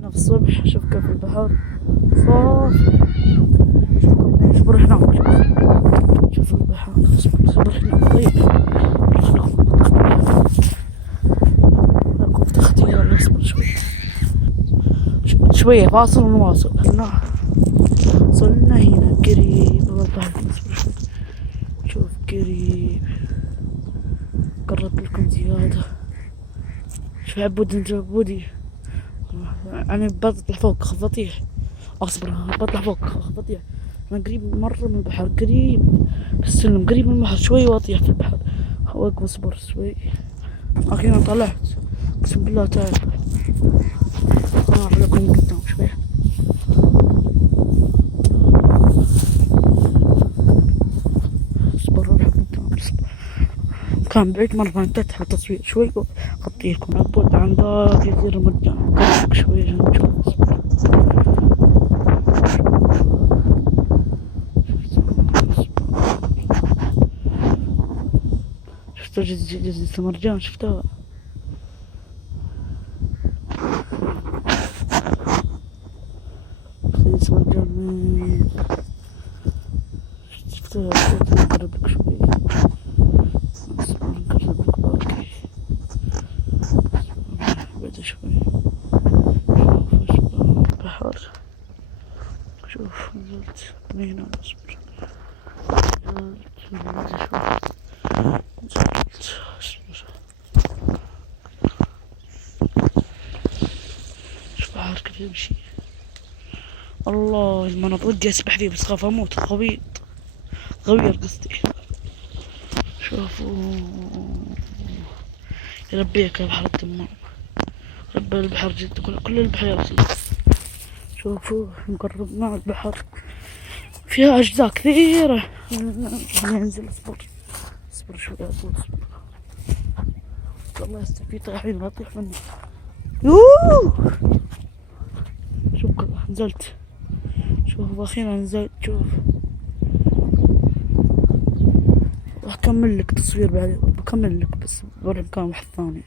في الصبح شوف كيف البحر صافي. اصبر هناك. شوف البحر اصبر هناك. طيب وقفت اختيار. اصبر شوية فاصل ونواصل. صلنا هنا قريب والله. اصبر شوف قريب. قرب لكم زيادة. شوف عبود انت عبودي. انا بطلع فوق خفطيح. اصبر بطلع فوق خفطيح. انا قريب مرة من البحر قريب. بالسلم قريب من البحر شوي واطيح في البحر. وقف اصبر شوي. اخيرا طلعت. اقسم بالله تعب. عليكم قدام شوي. اصبر اروح قدام. اصبر كان بعيد مرة انتهت التصوير شوي. اغطيكم عبود عن ذاك يصير قدام شوي عشان نشوف. شفتوا جزيرة المرجان شفتها. جزيرة المرجان شفتها. نقرب لك شوي. اصبر نقرب لك باقي. بعد شوي. شوف البحر. شوف نزلت من هنا. اصبر نزلت شوي. نزلت اصبر. شوف البحر كيف يمشي. الله المناظر ودي اسبح فيه بس خاف اموت. غوير قصدي. شوفوا يربيك البحر الدمام. رب البحر جد كل البحيرات. شوفوا نقرب مع البحر. فيها اجزاء كثيرة. ننزل. اصبر شوي اصبر. والله في طايحين لا تطيح منه. يوه شوف نزلت. شوف اخيرا نزلت. شوف راح اكمل لك تصوير بعدين. بكمل لك بس بوري مكان واحد ثاني.